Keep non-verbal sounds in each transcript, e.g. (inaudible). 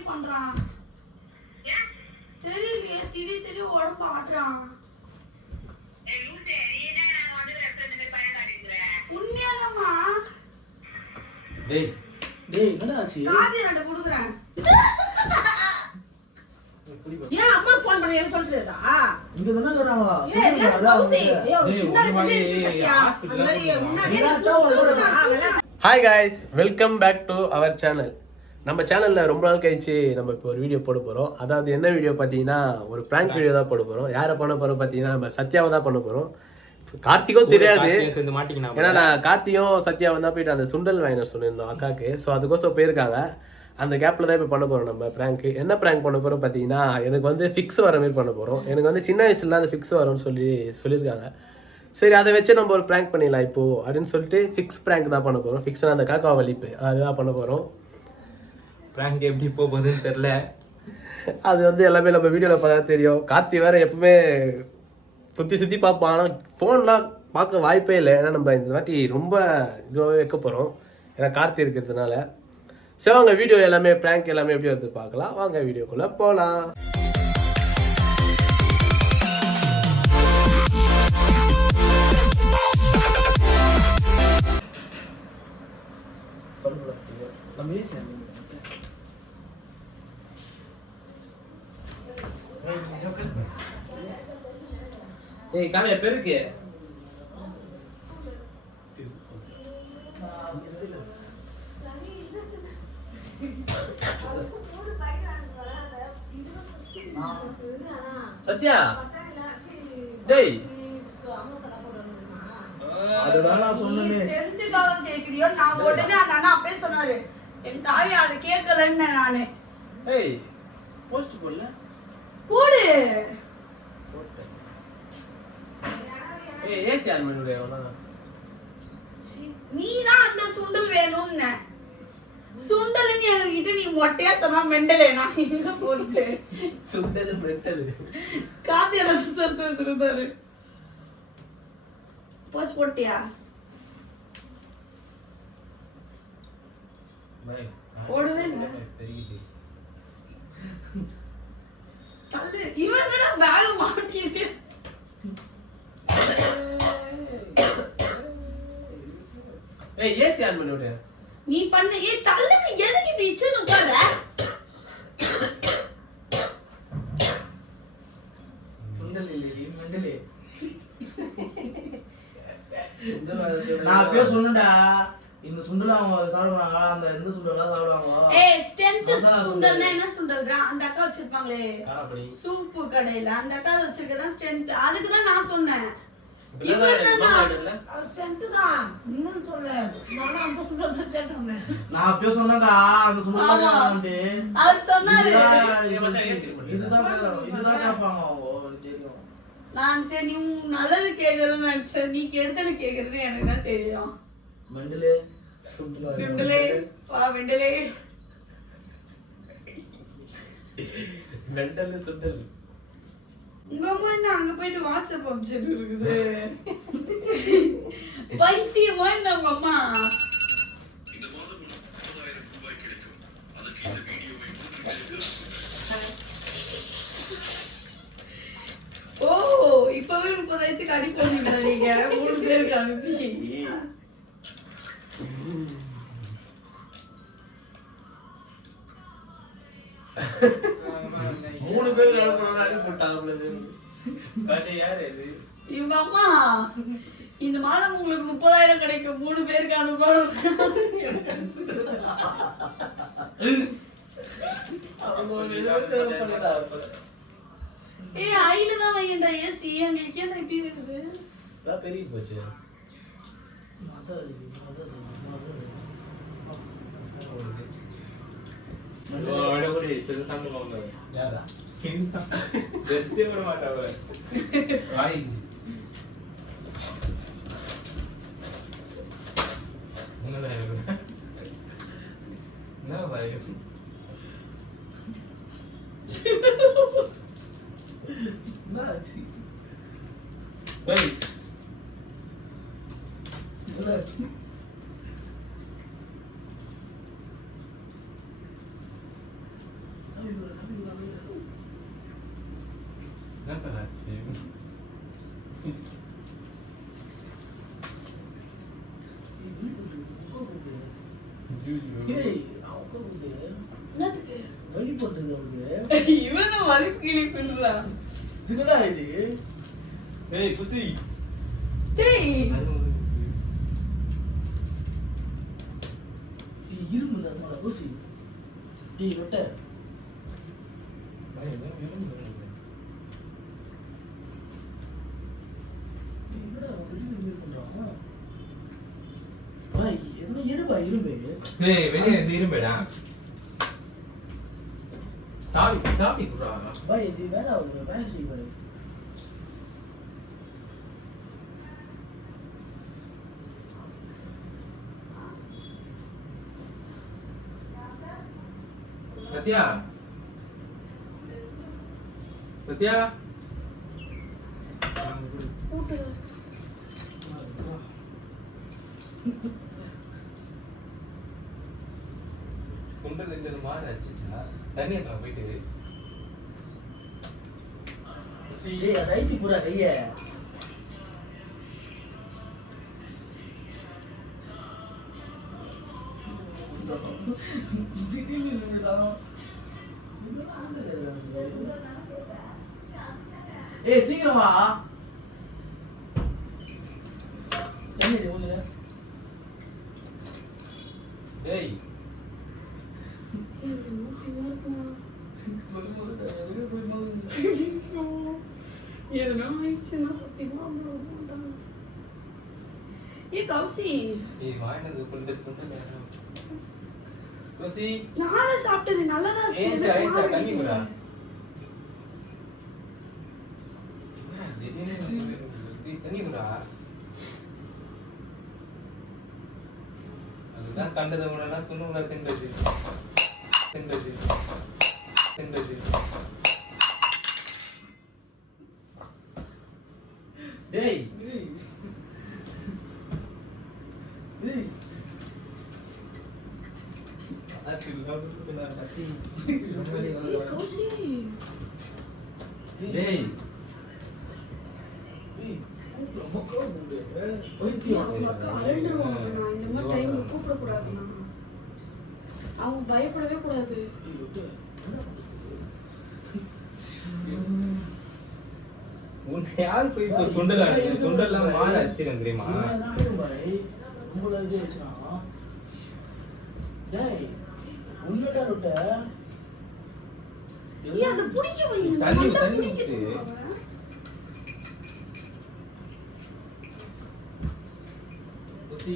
அப்படி பண்றான். தெரியலையே திடீர் திடீர் உடம்பு ஆடுறான் உண்மையாதாம்மா? டேய் டேய் என்னடா ஆச்சு? காதி ரெண்டு கொடுக்குறேன். ஏன் அம்மா ஃபோன் பண்ணி சொல்றதா இங்க தானே மாதிரி மாதிரி. Hi guys welcome back to our channel நம்ம சேனலில் ரொம்ப நாள் கழிச்சு நம்ம இப்போ ஒரு வீடியோ போட போகிறோம் அதாவது என்ன வீடியோ பார்த்தீங்கன்னா ஒரு ப்ராங்க் வீடியோ தான் போட போகிறோம் யாரை பண்ண போகிறோம் பார்த்தீங்கன்னா நம்ம சத்யாவை தான் பண்ண போகிறோம் கார்த்திக்கும் தெரியாது. ஏன்னா நான் கார்த்தியும் சத்யாவும் தான் போயிட்டு அந்த சுண்டல் வாங்கின சொல்லியிருந்தோம் அக்காவுக்கு ஸோ அதுக்கோசம் போயிருக்காங்க. அந்த கேப்பில் தான் இப்போ பண்ண போகிறோம் நம்ம ப்ராங்க் என்ன ப்ராங்க் பண்ண போகிறோம் பார்த்தீங்கன்னா எனக்கு வந்து ஃபிக்ஸ் வர மாதிரி பண்ண போகிறோம் எனக்கு வந்து சின்ன வயசுல அந்த ஃபிக்ஸ் வரும்னு சொல்லி சொல்லியிருக்காங்க. சரி அதை வச்சு நம்ம ஒரு ப்ராங்க் பண்ணிடலாம் இப்போ அப்படின்னு சொல்லிட்டு ஃபிக்ஸ் ப்ராங்க் தான் பண்ண போகிறோம் ஃபிக்ஸ் அந்த காக்கா வலிப்பு. அதுதான் பண்ண போகிறோம் பிராங்க் எப்படி போகுதுன்னு தெரியல. அது வந்து எல்லாமே நம்ம வீடியோவில் பார்த்தா தெரியும். கார்த்தி வேற எப்பவுமே சுற்றி சுற்றி பார்ப்பான். ஆனால் ஃபோன்லாம் பார்க்க வாய்ப்பே இல்லை. ஏன்னா நம்ம இந்த வாட்டி ரொம்ப இதுவாகவே வைக்க போகிறோம் ஏன்னா கார்த்தி இருக்கிறதுனால. சரி வாங்க வீடியோ எல்லாமே ப்ராங்க் எல்லாமே எப்படி வந்து பார்க்கலாம். வாங்க வீடியோக்குள்ளே போகலாம் ஏய் காமியா பெருக்கு. சத்யா. டேய். அதுதான் நான் சொன்னேனே. கேக்குறியோ? நான் உடனே அந்த அண்ணா சொன்னாரு. என் காவி அதை கேட்கலன்னு நானு. ஏய் போஸ்ட் போடல. போடு. ஏய் ஏசி ஆன் பண்ணி விடு நீ தான் அந்த சுண்டல் வேணும்னு. சுண்டல் நீ எங்ககிட்ட நீ மொட்டையா சொன்னா மெண்டலே நான் எங்க போறது? சுண்டல் மெட்டல் காத்திய சொல்லிட்டு வச்சிருந்தாரு போஸ்ட் போட்டியா? போடவே இல்லை. இவன் என்னடா பேக் மாட்டிட்டு? ஏய் ஏசி ஆன் பண்ணி விடு. நீ பண்ண. ஏ தள்ளுங்க. எதுக்கு இப்படி இச்சுன்னு உட்கார (laughs) நான் அப்பயே சொன்னேன்டா. இந்த சுண்டல் அவங்க சாப்பிடுவாங்க அந்த சுண்டலாம் சாப்பிடுவாங்க ஏய் மசாலா சுண்டல்னா என்ன சுண்டல்ரா? அந்த அக்கா வச்சிருப்பாங்களே. சூப்பு கடையில. அந்த அக்கா வச்சிருக்கதான் ஸ்ட்ரென்த் அதுக்கு தான் நான் சொன்னேன். தான். தான் நான் சரி நீ நல்லது கேக்குறேன்னு நினைச்சேன். நீ கெடுதல் கேக்குறேன்னு எனக்கு என்ன தெரியும். மெண்டலே. சுண்டலே வா வெண்டலே சுண்டல் உங்க அம்மா என்ன அங்க போயிட்டு வாட்ஸ்அப் அப்செட் இருக்குது பைத்தியமா என்ன உங்க அம்மா ஓ இப்பவே முப்பதாயிரத்துக்கு போனீங்க நீங்க மூணு பேருக்கு அனுப்பி இவங்க அம்மா. இந்த மாதம் உங்களுக்கு முப்பதாயிரம் கிடைக்கும். மூணு பேருக்கு பண்ணிடுறாங்க ஏ ஐல தான் வையண்டா. ஏசி எங்களுக்கு ஏன் இப்படி இருக்குது பெரிய போச்சு. மதம் மதம் மதம் யாரா வாய் என்ன பயம் (laughs) ஏய், அவங்க அவனுக்கு இவன வரி கிளி பின்றான் இது ஏய் புசி டேய் இரும்பு தான் ஊசி. டேய் ரொட்ட என்னடா அவன் திடீர்னு இப்படி பண்றான் பாய் எதுனா எடுப்பா இரும்பு ஏய் வெளியே இருந்து இரும்பேடா. சாவி சாவி குறா பாய் இது வேணாம் ஒரு வேலை செய்ய பாரு சத்யா? சத்யா? கூட்டு (laughs) சுண்டல் இந்த மாதிரி ஆச்சுச்சா தண்ணி எத்தனை போயிட்டு. பூரா கைய. இது? ஏய் சீக்கிரம். வா என்ன ஏய் (laughs) எதுனா ஆயிடுச்சுன்னா சத்தியமா அவ்வளோ மாட்டாங்க ஏ கௌசி. புசி நானே சாப்பிட்டேன் நல்லதா குடா அதுதான் கண்டது தின்றது தின்றது தின்றது. டேய். டேய். கூப்பிடு கூப்பிடு. ஏய், வைத்தியம் அவங்க அக்கா அரண்டுருவாங்க நான் இந்த மாதிரி டைம்ல கூப்பிடக்கூடாதுண்ணா அவங்க பயப்படவே கூடாது. உன்னை யார் போய் இப்போ சுண்டல் ஆனது சுண்டல்லாம் மாற அச்சிரம் தெரியுமா? தண்ணி, தண்ணி. சொல்லுவாங்க. புசி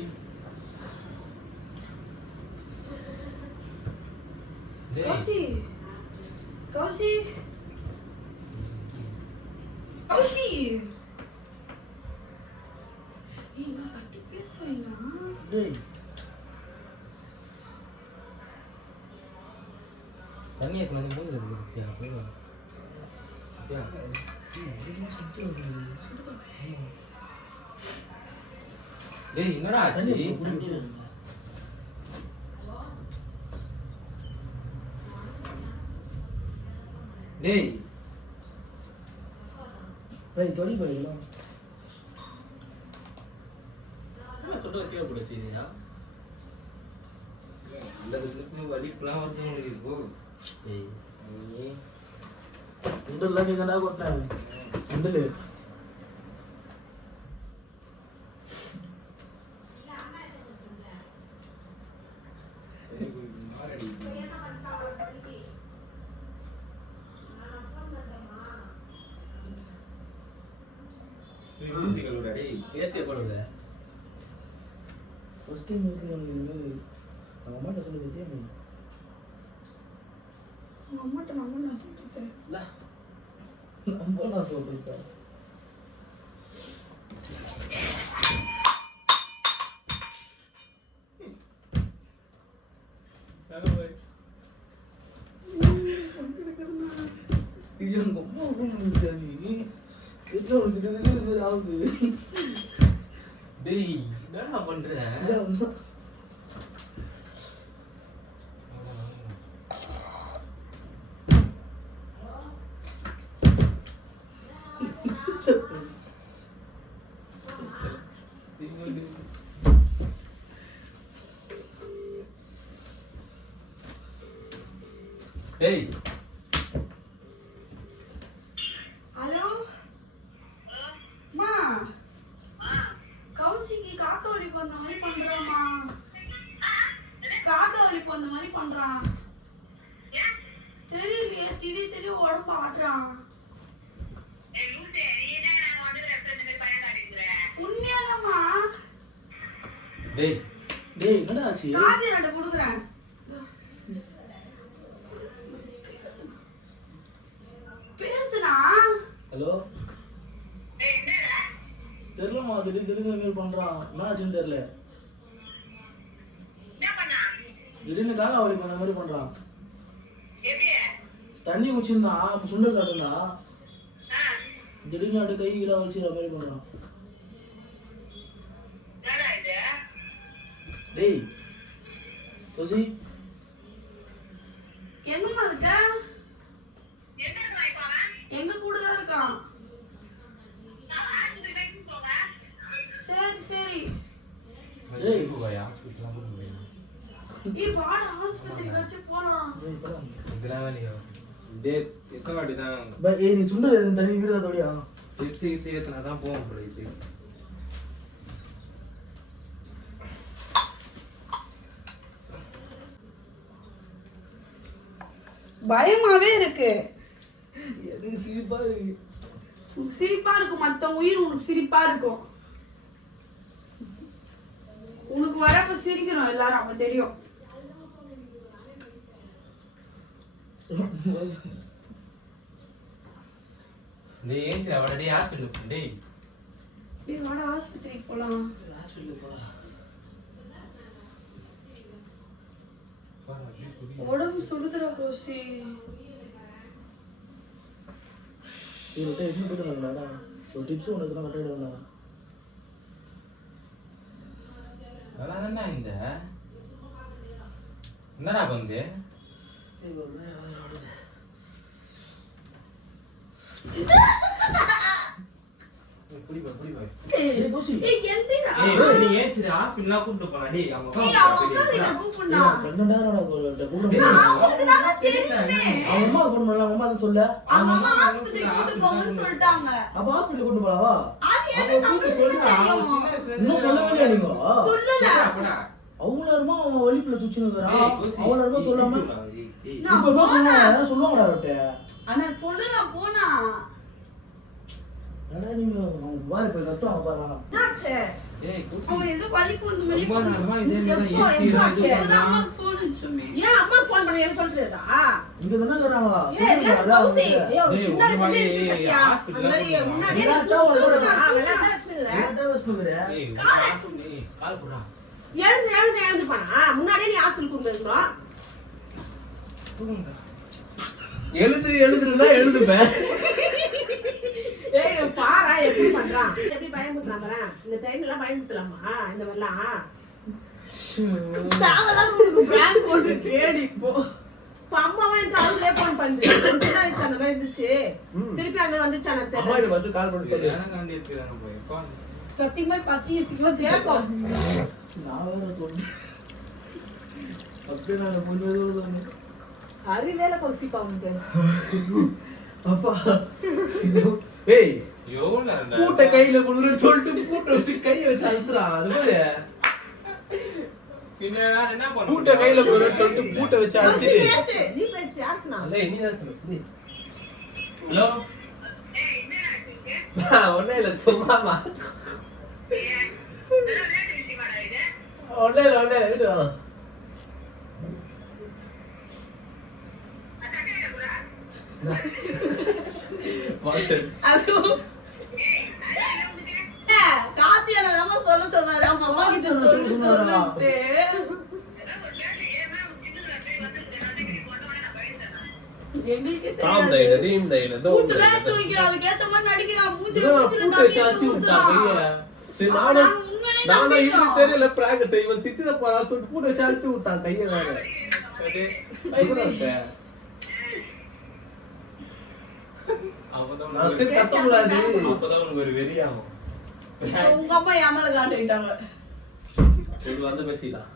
டேய் கௌசி கௌசி கௌசி ஏய் நான் கட்டி பேசுவேனா தண்ணி எத்தனை மணி மூணு இருக்குது சத்யா போயிடும் சத்யா டேய் என்னடா ஆச்சு டேய் தொடி போயிடலாம் என்ன சொல்ற வச்சு பிடிச்சிருந்தா அந்த விதத்துல வலிப்புலாம் வந்து உங்களுக்கு இப்போ ஏய் நீ தானே கொட்டேன் உண்டல் ஏசிய அவங்க அம்மா சொல்லி வச்சேன் உங்க அம்மாட்ட நம்ம நான் சொல்லிட்டேன் நம்ம நான் சொல்லிருக்கேன் இது எங்க அம்மா கொண்டு தண்ணி எத்தனை வச்சுட்டு ஆகுது? டேய் என்னடா பண்ற? ஏய் ஹலோ மா கவுச்சிக்கு காக்கா ஒழிப்பு அந்த மாதிரி பண்றாமா காக்கா ஒழிப்பு அந்த மாதிரி பண்றான். தெரியலையே திடீர் திடீர் உடம்பு ஆடுறான் உண்மையாதாம்மா? டேய் டேய் என்னடா ஆச்சு? காது ரெண்டு கொடுக்குறேன். ஹலோ தெரியலம்மா திடீர் திடீர்னு மாதிரி பண்றான். என்ன ஆச்சுன்னு தெரியல. திடீர்னு காக்கா வலி பண்ண மாதிரி பண்றான். தண்ணி குடிச்சிருந்தான் அப்ப சுண்டல் சாப்பிட்டுருந்தான் திடீர்னு அப்படியே கை கீழே வலிச்சுற மாதிரி பண்றான். டேய் துசி எங்கம்மா இருக்க? எங்க கூட தான் இருக்கான்? சரி சரி. ஏய். போய் ஹாஸ்பிட்டலாம் கூட்டு போய் ஏ வாடா ஆஸ்பத்திரிக்கு வச்சு போலாம். இதெல்லாம் எத்தனை வாட்டி தான்? பை- ஏய் நீ சுண்டல் எடுத்து தண்ணி வீடு தோடியா டிப்ஸி கிப்ஸி ஏற்றினா தான் போவோம் இது. பயமாவே இருக்கு. எனக்கு சிரிப்பா இருக்கு. உனக்கு சிரிப்பா இருக்கும் மத்த உயிர் உனக்கு சிரிப்பா இருக்கும். உனக்கு வரப்ப சிரிக்கிறோம் எல்லாரும் அப்ப தெரியும். டேய் ஏஞ்சி அவட டேய் ஹாஸ்பிட்டல் டேய். டேய் வாடா ஆஸ்பத்திரிக்கு போலாம். உடம்பு சுடுதுடா கோசி. இவர்கிட்ட என்ன போயிட்டு வரலாடா ஒரு டிப்ஸ் உனக்கு தான் என்ன இந்த என்னடா வந்து ஏய் அவ்வளோ அவன் வலிப்புல துச்சுன்னு அவ்வளோ சொல்லாம? சொல்லுவாங்கடா ஆனா சொல்லல போனா. எழுந்து எழுந்து எழுந்து போனா முன்னாடியே நீ ஹாஸ்பிட்டல் கொண்டு இருக்கணும் எழுது எழுதுறதா எழுதுப்பேன் ஏய் பாரா எப்படி பண்றான்? எப்படி பயமுறுத்தலாம் பாரேன் இந்த டைம்ல எல்லாம் பயமுறுத்தலாமா இந்த மாதிரிலாம்? தேவையில்லாத பிராங்க் போட்டு கேடி இப்போ. இப்ப அம்மாவும் எனக்கு அவங்களே அந்த மாதிரி இருந்துச்சு. திருப்பி அங்க வந்துச்சு எனக்கு அம்மா தெரியல இது வந்து கால் பண்ணி சொல்லு. எனக்கு வண்டி எடுத்துக்கிறாங்க போய் உட்காந்து. சத்தியமா பசி சீக்கிரமா கேட்கும் நான் வேற சொன்னேன் அப்படியே நான் கொஞ்சம் அறிவேல கௌசிப்பா உனக்கு. அப்பா ஏய்? பூட்டை கையில கொடுக்குறேன்னு சொல்லிட்டு பூட்டை வச்சு கையை வச்சு அழுத்துறான் அது மாதிரி. முடியும்? கையில கொடுக்குறேன்னு சொல்லிட்டு பூட்டை வச்சு அழுத்திட்டு ஹலோ? ஒன்னும் இல்ல சும்மாமா ஒன்னும் இல்ல ஒன்னும் இல்ல வீட்டு வா. பாட்டு தான் சொல்ல சொன்னாரு. அவங்க அம்மா கிட்ட சொல்லு சொல்லுட்டு எங்களுக்கே தாம் தெரியாது தைல தோ தூக்கிறான் அதுக்கேத்த மாதிரி நடிக்கிறான். மூஞ்சில மூஞ்சில தண்ணி ஊத்துறான் சரி தெரியல பிராங்க செய்வன். சித்திர போறா சொல்லிட்டு அழுத்தி விட்டான். கையை வேற அப்பதான் நான் உனக்கு சரி கத்தக்கூடாது அப்பதான் உனக்கு ஒரு வெறியாகும். உங்க அம்மா ஏமால காண்டுக்கிட்டாங்க இது வந்து பேசிடலாம்